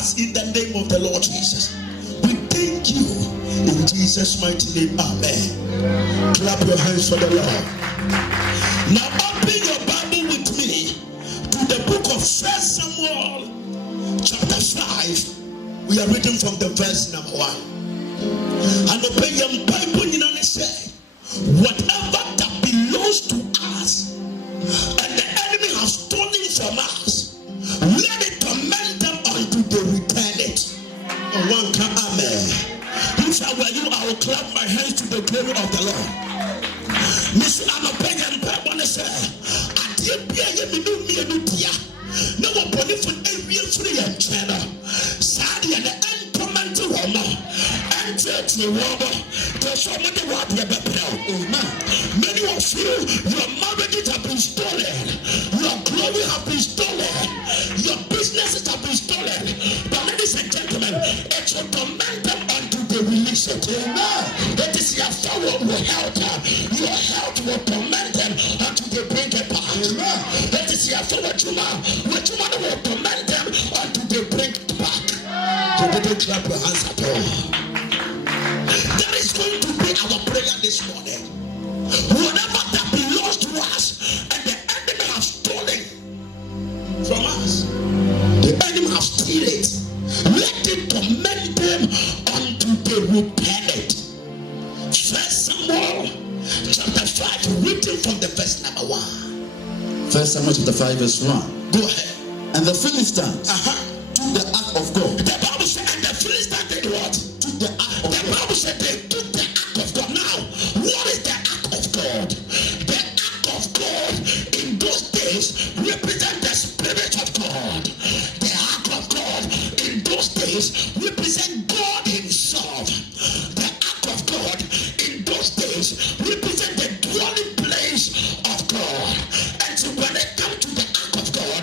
us in the name of the Lord Jesus. We thank you in Jesus' mighty name. Amen. Clap your hands for the Lord. Now open your Bible with me to the book of 1 Samuel chapter 5. We are reading from the verse number 1. And open your Bible and say, whatever that belongs to us and the enemy has stolen from us, let it torment them until they return it. One can amen. If I were you, I will clap my hands to the glory of the Lord. Miss Anopenian Pabon say, I did be a media. No one put it for every free and channel. Sadly, and the end torment to Roma. Enter to Roma. There's so many what you many of you, your marriages have been stolen, your glory have been stolen, your businesses have been stolen. But ladies and gentlemen, it will torment them until they release it. It is your sorrow will help them. Your health will torment them until they bring it back. It is your sorrow which one will torment them until they bring it back. So they don't clap your hands at all. That is going to be our prayer this morning. Whatever that belongs to us and the enemy has stolen from us, the enemy has stolen it. Let it torment them until they return it. 1 Samuel chapter 5, reading from the verse number 1. 1 Samuel chapter 5 verse 1. Go ahead. And the Philistines took the ark of God. The Bible said, and the Philistines did what? Took the ark of God. The Bible said they took the ark of God. Now, what is the ark of God? The ark of God in those days represent the Spirit of God. The ark of God in those days represent God Himself. The ark of God in those days represent the dwelling place of God. And so when it comes to the ark of God,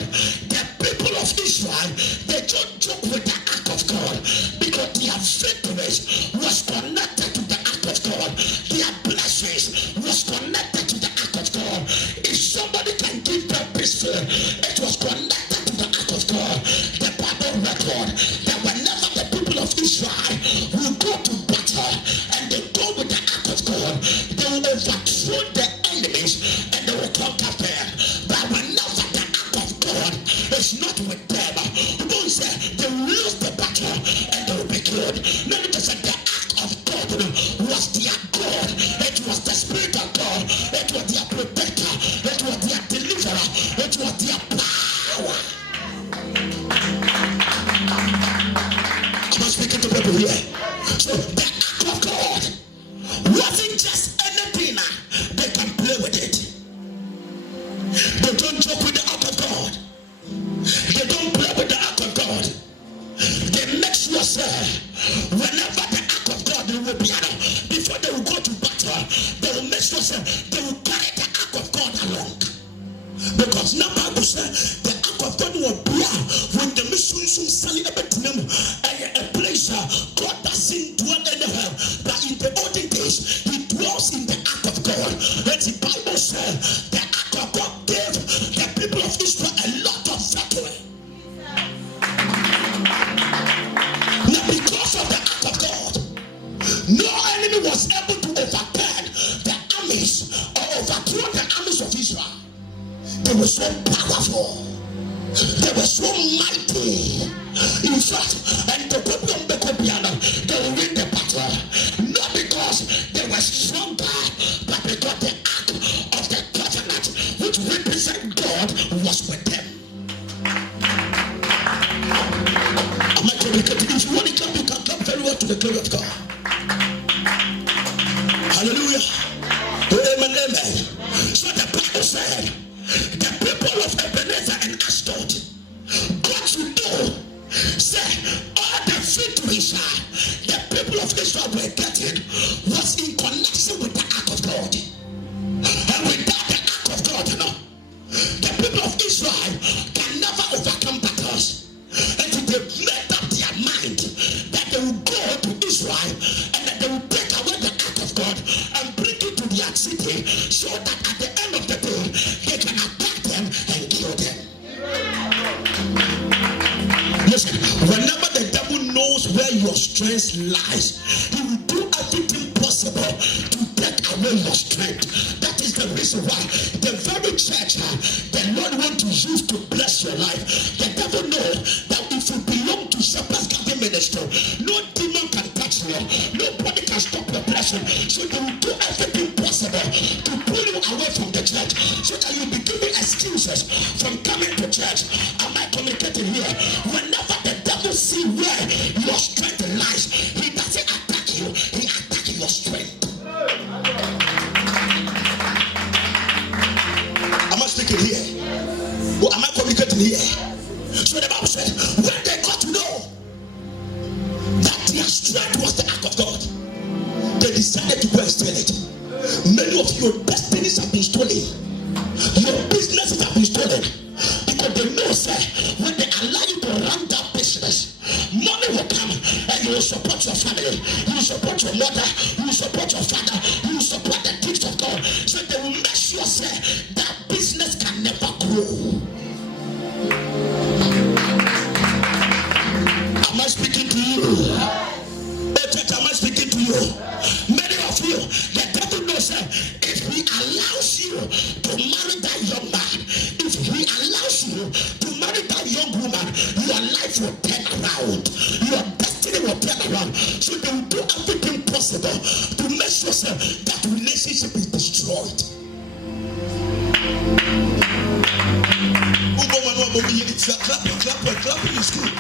the people of Israel, they don't joke with the ark of God because their victories was connected to the ark of God. Their blessings was connected to the ark of God. If somebody can give them peaceful, it was connected to the ark of God. The Bible record that whenever the people of Israel will go to battle and they go with the ark of God, they will overthrow the enemies and they will conquer them. But whenever the ark of God is not with them, who say they will lose the battle and they will be killed. Let me just say the ark of God was their God. It was the Spirit of God. It was their protector. It was their deliverer. It was their power. I'm speaking to people here. So the ark of God wasn't just anything. They can play with it. They don't joke with the ark of God. They don't play with the ark of God. They make sure, sir, whenever the ark of God will be out, before they will go to battle, they will make sure, sir, they will carry the ark of God along. Because now Bible says the ark of God will be out when the mission suddenly a place God doesn't dwell anywhere. But in the olden days, He dwells in the ark of God. And the Bible says the ark of God gave the people of Israel a lot of victory. Now because of the ark of God, no enemy was able to overturn the armies or overthrow the armies of Israel. They were so powerful. They were so mighty. In fact, and the people of the Kopiana, they will win the battle. Not because they were stronger, but because the ark of the covenant, which represent God, was with them. Am I communicating? If you want to come, you can come very well to the glory of God. Hallelujah. Amen, amen. So the Bible said, the people of Ebenezer and Ashdod got to know, say, all the victories the people of Israel were getting was in connection with the ark of God. And without the ark of God, the people of Israel can never overcome battles. And they made up their mind that they will go to Israel and that they will take away the ark of God and bring it to their city so that at the end of the day they can attack them and kill them. Listen, whenever knows where your strength lies. He will do everything possible to take away your strength. That is the reason why the very church the Lord wants to use to bless your life. The devil knows that if you belong to Shepherd's Garden Ministry, no demon can touch you. Nobody can stop your blessing. So they will do everything possible to pull you away from the church, so that you'll be giving excuses from coming to church. Am I communicating here? Whenever the devil see where your strength lies, he doesn't attack you, he attacks your strength. Am I speaking here? Or am I communicating here? So the Bible said, when they got to know that their strength was the act of God, they decided to go and steal it. Many of your destinies have been stolen. Your businesses have been stolen. Because they know, sir, when they allow you to run that business, money will come and you will support your family. You will support your mother. You will support your father. You will support the gifts of God. So they will make sure, sir, that business can never grow. Am I speaking to you? Oh, church, am I speaking to you? Many of you, the devil knows, sir, if he allows you to marry that young man, if he allows you to marry that young woman, your life will turn around. Your destiny will turn around. So they will do everything possible to make sure, sir, that relationship is destroyed. Clap in school.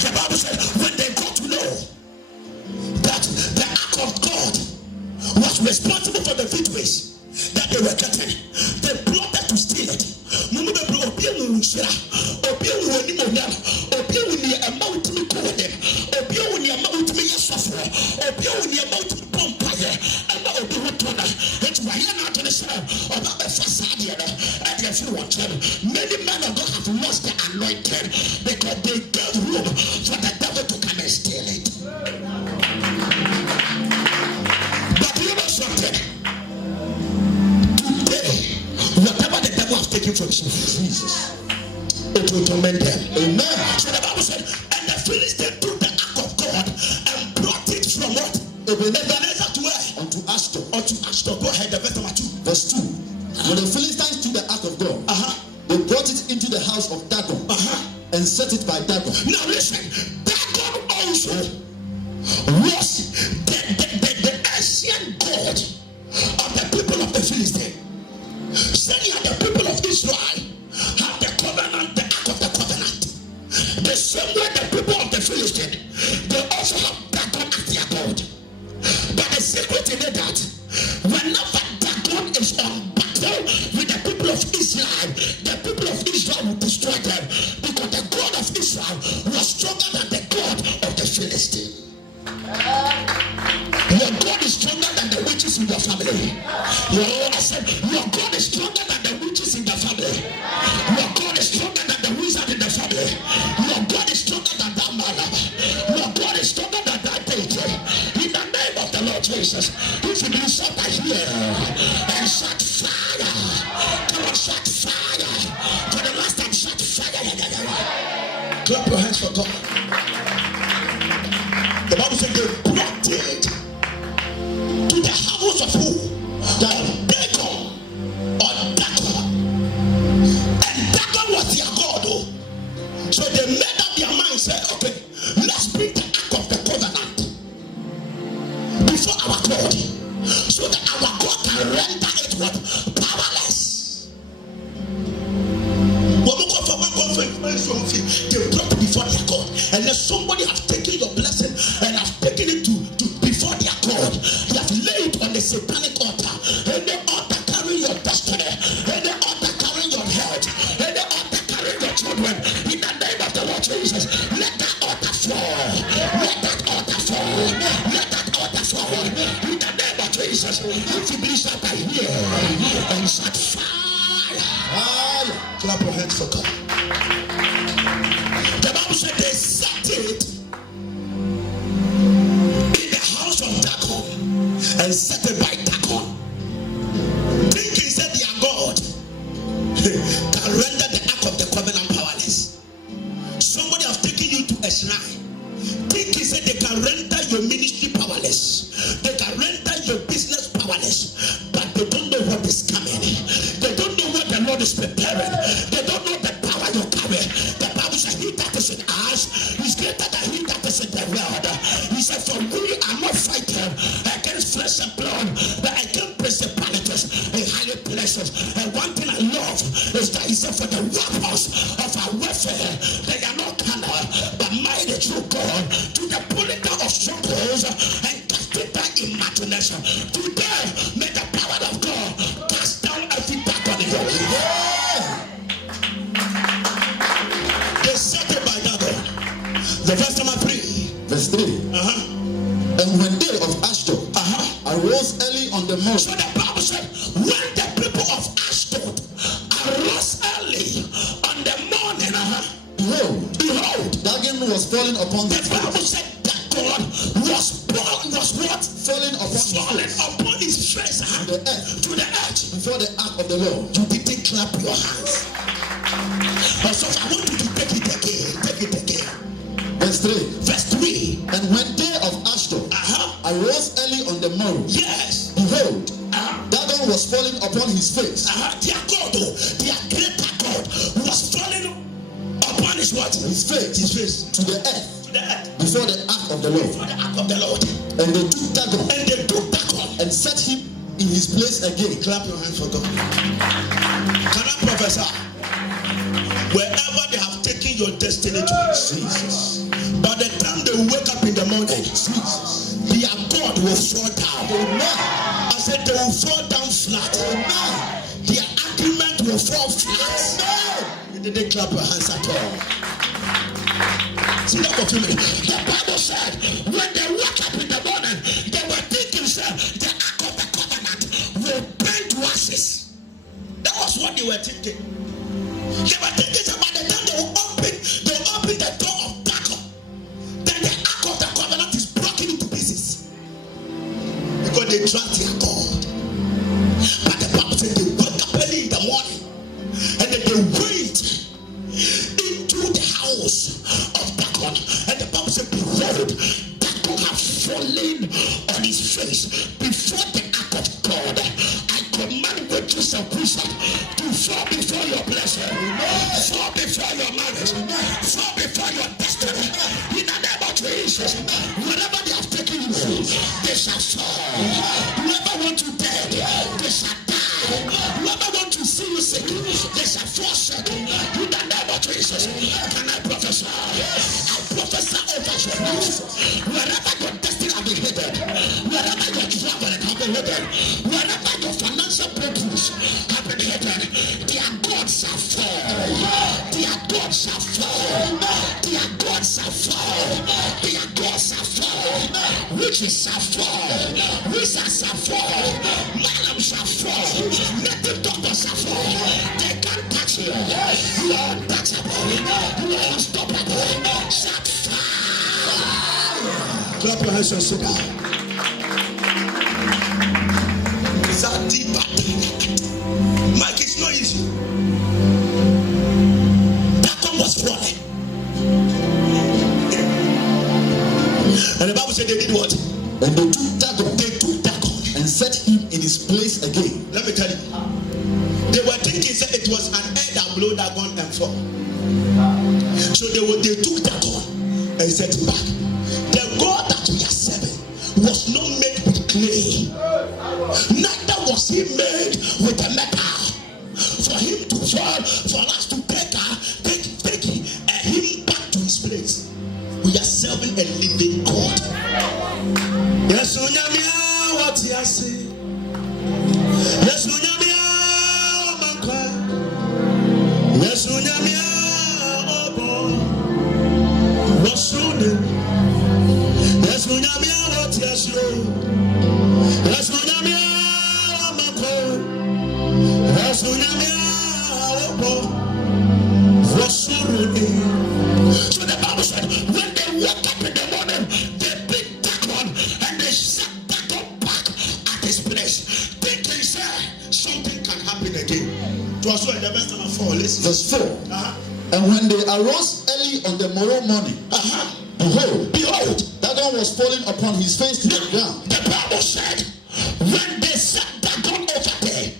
The Bible said when they got to know that the act of God was responsible for the victories that they were getting, they plotted to steal it. Many men of God have lost their anointing because they gave room for the devil to come and steal it. But you know something? Today, whatever the devil has taken from Jesus, it will torment them. Amen. So the Bible said, and the Philistines took the ark of God and brought it from what? Ebenezer to where? Unto Astor. Unto Astor. Go ahead, the verse number 2. Verse 2. When the Philistines took the ark of God, they brought it into the house of Dagon and set it by Dagon. Now listen, Dagon also was the ancient god of the people of the Philistines. Saying the people of Israel have the covenant, the ark of the covenant. The same way the people of the Philistines, they also have Dagon as their god. But the secret in it that whenever Dagon is on battle with the people of Israel, the people of Israel will destroy them, because the God of Israel was stronger than the God of the Philistines. Your God is stronger than the witches in your family. I said, your God is stronger than the witches in the family. Your God is stronger than the wizard in the family. Your God is stronger than that man. Your God is stronger than that deity. In the name of the Lord Jesus, if you do something here and shut fire, come on, shut fire. For the last time, shut fire. Clap your hands for God. The Bible said they brought it to the house of who? Dagon or Dagon. And Dagon was their God. So they made up their mind, said, okay, let's bring the ark of the covenant before our God, so that our God can render it what? Powerless. They brought it before their God. And then somebody have taken your blessing and have taken it to before their God. They have laid on the satanic altar. And the altar carrying your destiny. And the altar carrying your health. And the altar carrying your children. In the name of the Lord Jesus, let that altar fall. Let that altar fall. Let that altar fall. In the name of Jesus, if you believe that I hear and set fire. Clap your hands for God. The Bible said they set it in the house of Dagon and set it by Dagon. Thinking said their God can render the ark of the covenant powerless. Somebody has taken you to a can render your ministry powerless. They can render your business powerless. But they don't know what is coming. They don't know what the Lord is preparing. They don't know the power you carry. The Bible says, he that is in us is greater than he that is in the world. He said, for we are not fighting against flesh and blood, but against principalities in high places. And one thing I love is that he said, for the weapons of our warfare, they are not carnal, but mighty through God to the pulling down of strongholds and casting down imagination. Today, may the power of God cast down every dark on your life. They set it by that God. The verse number 3. Verse 3. And when they of Ashdod arose early on the morning. So the Bible said, when the people of Ashdod arose early on the morning, behold, Dagon was falling upon the Bible said that God was what? Falling upon his face to the earth before the ark of the Lord. You didn't clap your hands. So I want you to take it again. Verse 3. Verse 3. And when they of Ashdod arose early on the morrow, yes, behold, Dagon was falling upon his face. Their God, their greater God, was falling upon his what? His face to the earth. Before the ark of the Lord. And they took Dagon and set him in his place again. Clap your hands for God. Can I prophesy? Wherever they have taken your destiny to, Jesus, by the time they wake up in the morning, Jesus, their God will fall down. I said they will fall down flat. Their agreement will fall flat. You didn't clap your hands at all. See that for 2 minutes. The Bible said when they woke up in the morning, they were thinking, the ark of the covenant will burn to ashes. That was what they were thinking. They were thinking about the time they will open the door of Dagon. Then the ark of the covenant is broken into pieces. Because they trust their God. But the Bible said they woke up early in the morning and then they went into the house of Dagon. And the Bible said, behold, Dagon had fallen on his face before the ark of God. I command witches and wizards to fall before your blessing, fall before your marriage, fall before your destiny. In the name of Jesus, whatever they have taken you, they shall fall. Whoever wants you dead, they shall die. Whoever wants to see you sick, they shall fall sick. In the name of Jesus, can I prophesy? I prophesy over your life. Wherever your destiny has been hidden, wherever your traveling has been hidden, wherever your financial breakthroughs have been hidden, their God shall fall. Their God shall fall. Their God shall fall. Their God shall fall. Witches shall fall. Wizards shall fall. Madam shall fall. Native doctors shall fall. They can't touch you. You are untouchable. You are unstoppable. Shall fall. Clap your hands and sit down. Mike, it's not easy. Dagon was falling. And the Bible said they did what? And they took Dagon and set him in his place again. Let me tell you. They were thinking that it was an air that blew Dagon and fall. So they took Dagon and set him back. The God that we are serving was not made with clay. Neither was he made with a metal. For him to fall, for us to take him back to his place. We are serving a living God. Yes, what you say. Yes, yes, obo. What's your name? Yes, what you say. Yes, so the Bible said when they woke up in the morning, they picked Dagon and they set Dagon back at his place. Thinking, something can happen again. To us, the verse number 4. Listen. Verse 4. And when they arose early on the morrow morning, behold, Dagon Dagon was falling upon his face to the ground. The Bible said, when they set Dagon over there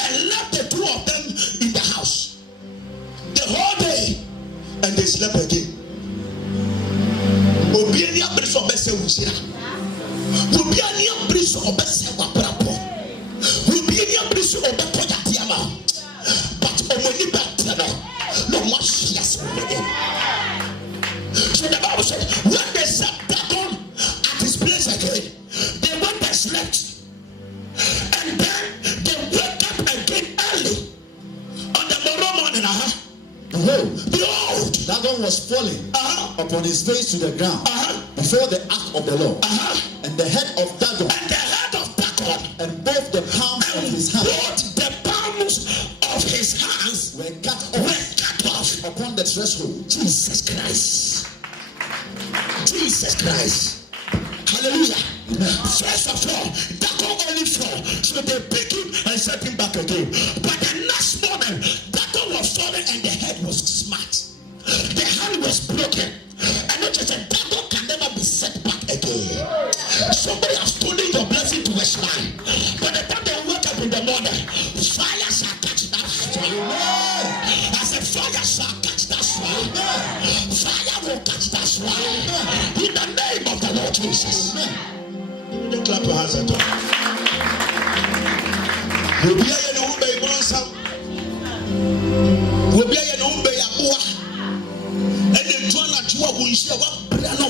and left the two of them in the house the whole day, and they slept again. Obiania briso obese wusia. Obiania briso obese wabrapo. Obiania briso obepo yatiama. But omoni batano no more shares with them. So the Bible said, when they sat Dagon at his place again, they went and slept, and then they wake up again early on the morrow morning. Behold, Dagon was falling upon his face to the ground before the ark of the Lord. And the head of Dagon and both the palms of his hands were cut off upon the threshold. Jesus Christ. Jesus Christ. Hallelujah. First of all, Dagon only fell, so they pick him and set him back again. But the next morning, Dagon was falling and the head was smashed. The hand was broken. And not just a Dagon can never be set back again. Somebody has stolen your blessing to a shrine. But the time they wake up in the morning, fire shall catch that shrine. I said, fire shall catch that shrine. Fire will catch that shrine. In the name of the Lord Jesus. Clap your hands at all. We'll be here in the and the join at you will share what piano.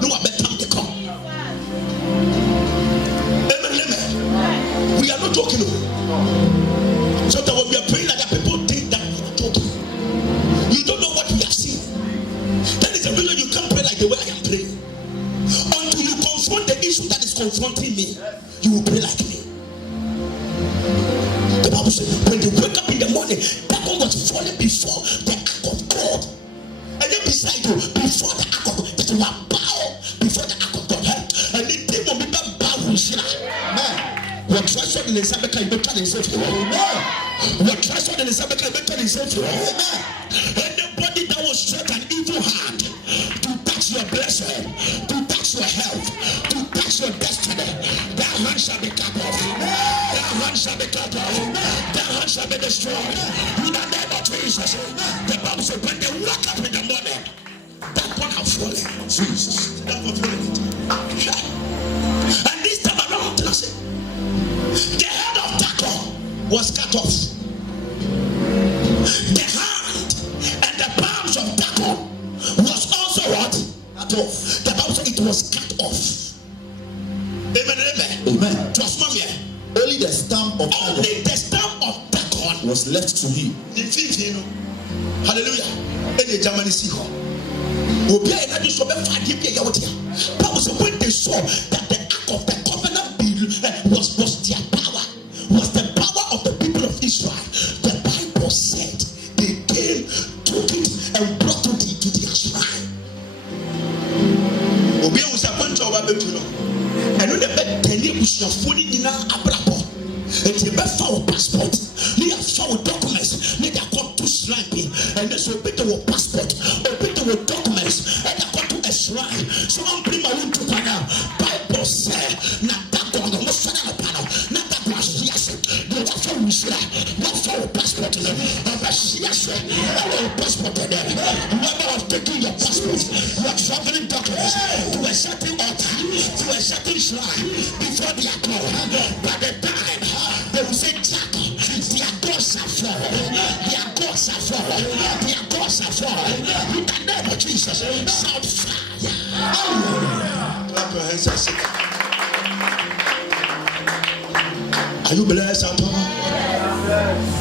No, I bet time to come. Amen. We are not talking. So there will be a prayer that people think that we are talking. You don't know what we have seen. That is the reason you can't pray like the way I am praying. Until you confront the issue that is confronting me, you will pray like me. The Bible says, when you wake up in the morning, that one was falling before the ark of God. And then beside you, before the ark of God, that you are bow before the ark of God. And the demon will not bow with you. What treasure in the Sabbath you better than safety. What treasure in the Sabbath you better than safety. Anybody that will stretch an evil hand to touch your blessing, to touch your health, to touch your destiny, that hand shall be cut off. That hand shall be cut off. That hand shall be destroyed. In the name of Jesus. The Bible says when they wake up in the morning, that one have fallen. Jesus. That one fallen. And this time around, the head of Dagon was cut off. The hand and the palms of Dagon was also what? Cut off. The Bible said it was cut off. Amen. To us, only the stamp of Dagon was left to him. Hallelujah. Any Germany see her. Bible said when they saw that the ark of the covenant was their power, was the power of the people of Israel, the Bible said they came, took it, and brought it into their shrine. And when the bed was your phone in Abraham, and the bed found passport, they have found documents, they have got to shrine, and they will beat the passport, or beat the documents, and they got to a shrine. So I'm bringing my own to panel. Bible said, not that one, not that one, yes, they were for Israel, not for passport, but yes, passport, whoever has taken your passport, you are traveling documents to a certain altar, to a certain shrine, before they are called. By the time they will say, Jack, their gods are fallen, their gods are fallen, their gods are fallen. In the name of Jesus, shout fire. Clap your hands and sing. Are you blessed at all?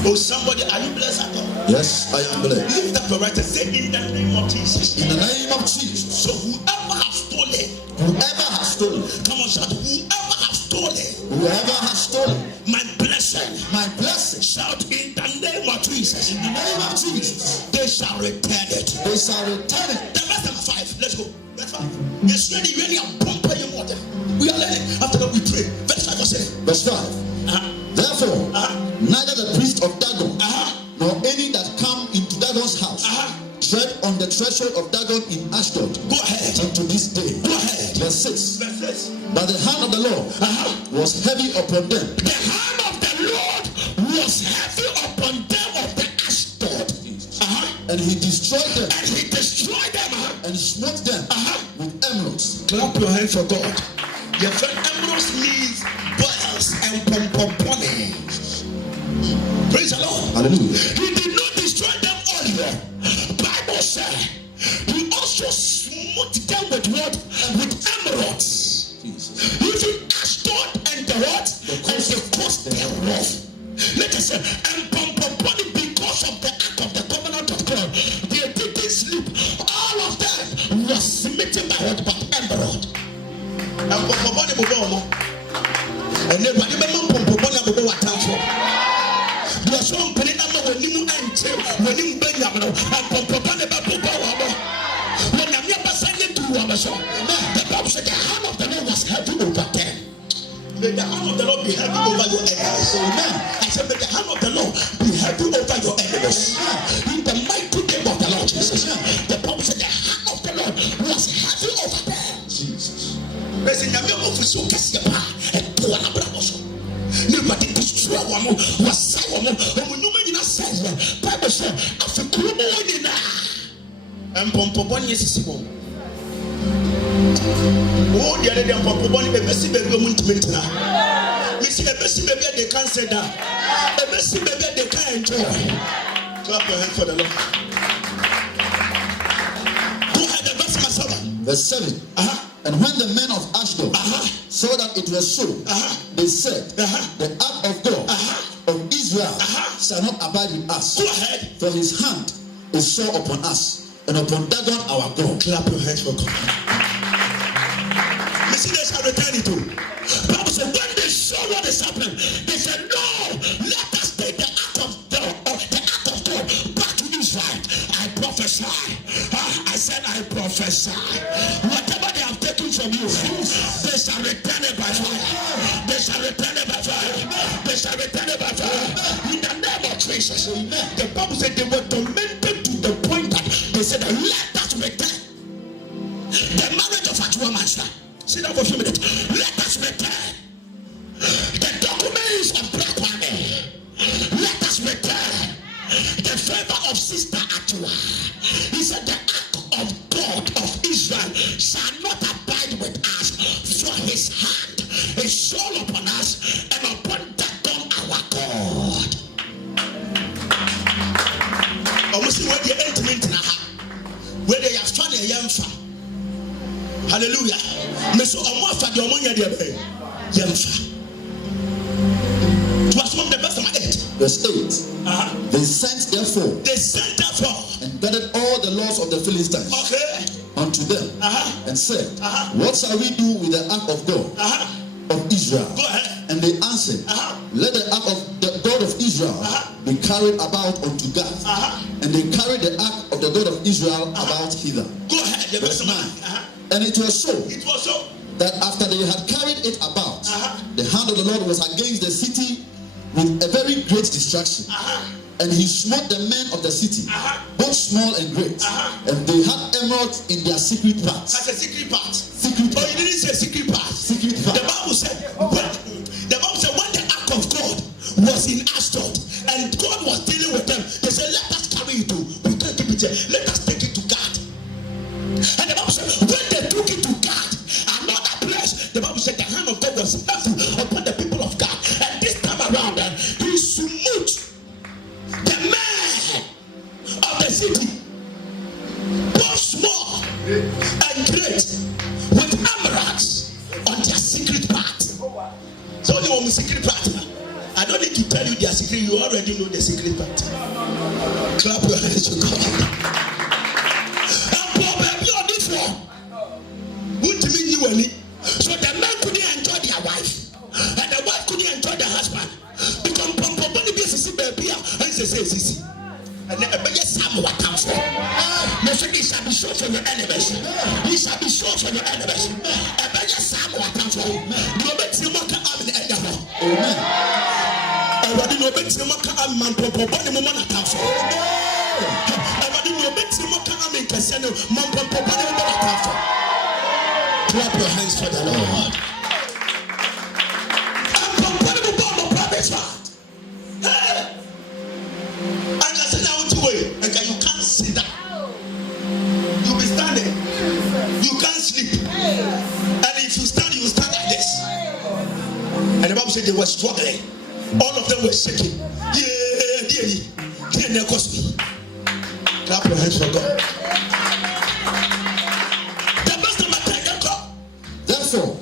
Oh, somebody, are you blessed at all? Yes, I am blessed. Lift up your right and say, in the name of Jesus. In the name of Jesus. So whoever has stolen, come on, shout, whoever has stolen my blessing, shout, in the name of Jesus. In the name of Jesus. They shall return it. The verse number 5. Let's go. Verse 5. It's really a bumper you want them. We are learning. After that we pray. Verse 5 was saying. Verse 5. Therefore, neither the priest of Dagon nor any that come into Dagon's house tread on the threshold threshold of Dagon in Ashdod. Go ahead. Unto this day. Go ahead. Verse 6. Verse 6. But the hand of the Lord was heavy upon them. The hand of the Lord was heavy upon them of the Ashdod. And he destroyed them. And he destroyed them. And smote them with emeralds. Clap your hands for God. Your friend, emeralds means boils and pompomponi. Praise the Lord. Hallelujah. He did not destroy them all. Bible said he also smote them with what? With emeralds. Jesus. Even Ashdod and the what? And the coast thereof. Let us say, and pompomponi, because of the act of the covenant of God, they didn't sleep. All of them was smitten by what? But emerald. And pompomponi bobo. And then when you remember pompomponi bobo, what time for? There are some people when you enter, when you bring them, and pompomponi bobo. When I'm never saying to you, the Bible said the hand of the Lord was heavy over them. May the hand of the Lord be heavy over your enemies. Amen. I said, may the hand of the Lord be heavy over your enemies. In the mighty name of the Lord Jesus. The Bible said the hand of the Lord was heavy over them. Jesus. Listen, the name of so Cassiapa and Tuana Bravoso. Nobody destroy one was silent. And when you mean in a sense, Bible said, after Kumo and Pompoboni is Simon. Oh, the other day, Pompoboni, the best baby, we see the best baby, they can't say that. The best baby, they can't enjoy. Clap your hand for the Lord. Go ahead, the best Masaba. Verse 7. And when the men of Ashdod saw that it was so, they said, the ark of God of Israel shall not abide with us. Go ahead. For his hand is sore upon us, and upon Dagon our God. Clap your hands for God. You see, they shall return it to. Bible said, when they saw what is happening, they said, no, let us take the ark of God back to Israel. I prophesy. I said, I prophesy. Whatever they have taken from you, they shall return it by fire. They shall return it by fire. They shall return it by fire. In the name of Jesus. The Bible said they were tormented to the point that they said, let us return. The marriage of a woman, sir. Sit down for a few minutes. Let us return. The documents of Black Army. Let us return. The favor of Sister Atua. He said the ark of God of Israel shall not abide with us, for his hand is sore upon us, and upon Dagon our God. Almost where the entering where they are funny a young fan. Hallelujah. Meso omofa de omonya de be. Yemfa. It was from the verse 8. Verse 8. They sent therefore and gathered all the lords of the Philistines unto them and said, what shall we do with the ark of God of Israel? Go ahead. And they answered, let the ark of the God of Israel be carried about unto Gath. And they carried the ark of the God of Israel about hither. Go ahead. Verse 9. And it was so that after they had carried it about, the hand of the Lord was against the city with a very great destruction. And he smote the men of the city, both small and great. And they had emeralds in their secret parts. That's a secret part. Secret part. Oh, you didn't say secret part. Secret part. The Bible said when the ark of God was in Ashdod and God was dealing with them, they said, let us carry it to. We can't keep it here. Let us take it to God. And the Bible said, when they took it to God, another place, the Bible said the hand of God was heavy upon the people of God. And this time around, he smote the men of the city, both small and great, with emeralds on their secret part. So they want the secret part. I don't need to tell you their secret, you already know the secret part. Clap your hands to God. So the man couldn't enjoy their wife, and the wife couldn't enjoy the husband. Because Pompoboni be sisi baby and say sisi. And then a Sam what comes for. No, so it shall be shown for your enemies. It shall be shown for your enemies. A better Sam what comes for. No better what come in the end of it. Amen. And what do you better what come man Pompoboni woman comes for? And what do you better what come in Clap your hands for the Lord. Hey! I can sit down to wait. You can't sit down. You'll be standing. You can't sleep. And if you stand, you will stand like this. And the Bible said they were struggling. All of them were shaking. Clap your hands for God. Therefore,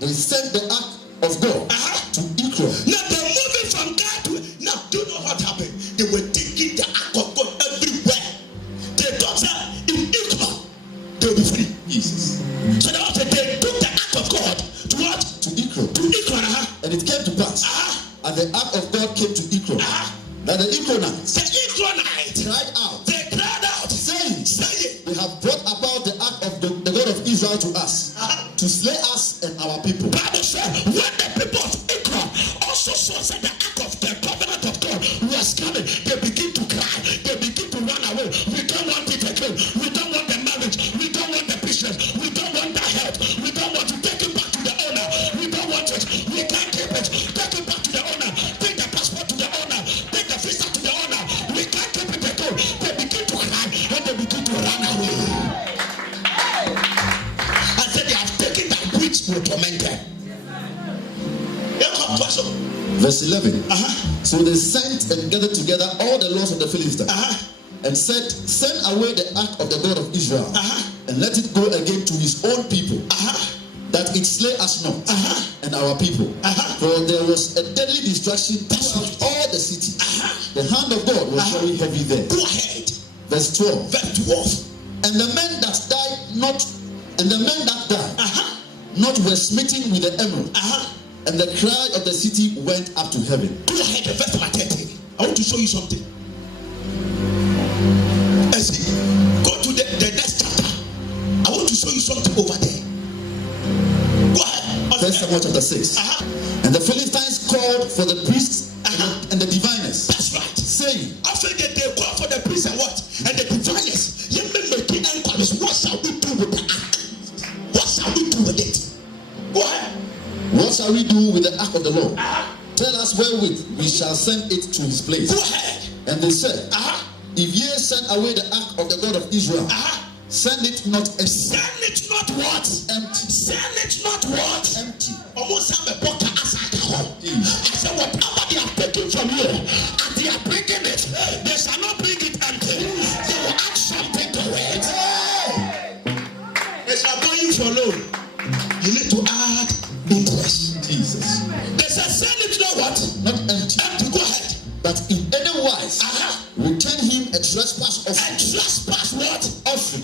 they sent the ark of God to Ekron. Now they're moving from God to. Now, do you know what happened? They were taking the ark of God everywhere. They thought that in Ekron they'll be free. Jesus. So they took the ark of God to what? To Ekron. To Ekron. And it came to pass, and the ark of God came to Ekron. Now the Ekronites cried out. They cried out, saying, they have brought about the ark of the God of Israel to us, to slay us and our people. Bible said, when the people of Ekron also saw that the ark of the covenant of God was coming, they begin to cry, they begin to run away. We don't want it again. We don't want the marriage. We don't want the business. We don't want the health. We don't want to take it back to the owner. We don't want it. We can't keep it. Take it back to the owner. Take the passport to the owner. Take the visa to the owner. We can't keep it again. They begin to cry and they begin to run away. I said they have taken that which will torment them. Verse 11. So they sent and gathered together all the lords of the Philistines and said, send away the ark of the God of Israel and let it go again to his own people, that it slay us not and our people. For there was a deadly destruction throughout all the city. The hand of God was very heavy there. Go ahead. Verse 12. Verse 12. And the men that died not not were smitten with the emerald. And the cry of the city went up to heaven. Go ahead, verse 13. I want to show you something. Go to the next chapter. I want to show you something over there. Go ahead. First Samuel chapter 6. And the Philistines called for the priests and the diviners. That's right. Saying, after they called for the priests and what? And the diviners. What shall we do with the ark? What shall we do with it? Go ahead. What shall we do with the ark of the Lord? Tell us wherewith we shall send it to his place. Go ahead. And they said, if ye send away the ark of the God of Israel, send it not empty. Send it not what? Empty. Send it not what? Empty. Almost have a book I said, whatever they are taking from you, and they are bringing it, they shall not bring it empty. They will add something to it. They shall buy you for loan. You need to add interest. Jesus. They shall send it not what? Not empty. Empty. Go ahead. But in any wise, return him a trespass offering. A trespass what? Offering.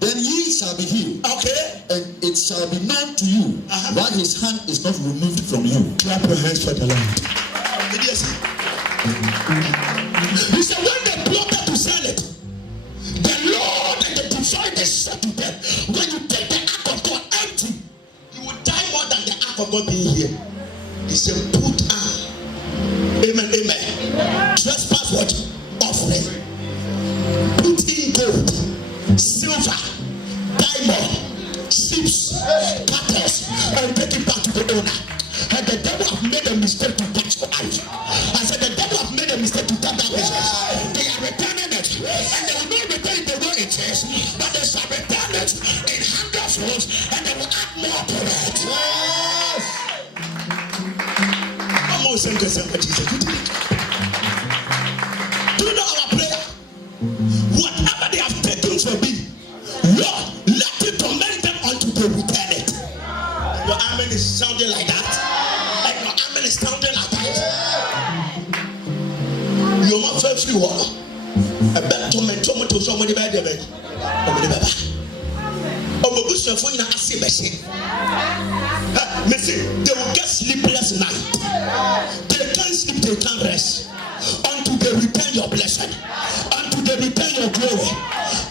Then ye shall be healed. Okay. And it shall be known to you why his hand is not removed from you. Clap your hands for the Lord. Did you see? He said, when they plotted to sell it, the Lord and the diviners said to them, when you take the ark of God empty, you will die more than the ark of God being here. He said, put on. Amen. Trespass what? Offering. Put in gold, silver, diamond, ships, cattle, and take it back to the owner. And the devil have made a mistake to touch your life. I said the devil have made a mistake to touch that business. They are returning it, and they will not return it the way it is, but they shall return it in hundredfolds, and they will add more to it. Do you know our prayer? Whatever they have taken from me, Lord, let it torment them until they return it. Your amen is sounding like that. And your amen is sounding like that. Your mouth says you are a better torment to somebody by the bed. They will get sleepless night. They can't sleep, they can't rest until they return your blessing, until they return your glory,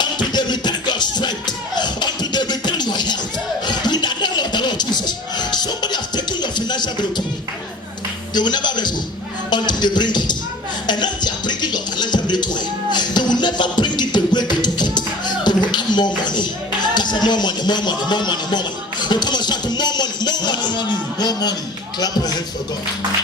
until they return your strength, until they return your health. In the name of the Lord Jesus. Somebody has taken your financial breakthrough. They will never rest until they bring it. And as they are bringing your financial breakthrough, they will never bring it the way they took it. more money, more money, more money, more money. You come and shout more money, more money. More money, more money. Clap your hands for God.